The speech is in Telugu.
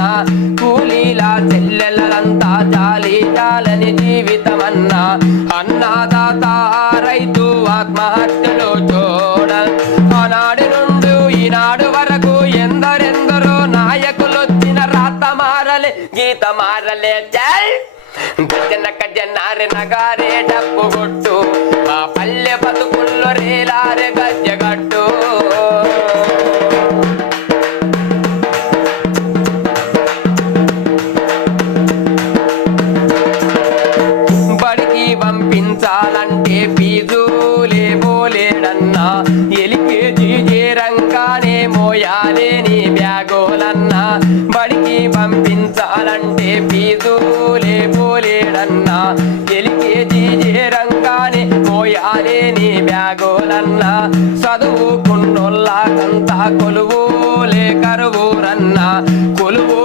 అన్నా కూలీలా చెల్లెలంతా జాలి జాలని జీవితమన్నా అన్నదాత రైతు ఆత్మహత్యలు చూడ ఆనాడు నుండి ఈనాడు వరకు ఎందరెందరో నాయకులొచ్చిన రాత మారలే గీత మారలే జై జనక జనారి నగారే డప్పు కొట్టు మా పల్లె బతుకుల్లో రేలారే గజ్జగట్టు బడికి పంపించాలంటే ఫీజులే పోలేడన్నా ఎల్కేజీ చేరంగానే మోయాలే నీ బ్యాగోలన్నా బడికి పంపించాలంటే ఫీజులే పోలేడన్నా ఎల్కేజీ చేరంగానే మోయాలే నీ బ్యాగోలన్నా చదువుకున్నోళ్ళకంతా కొలువులే కరువురన్నా కొలువు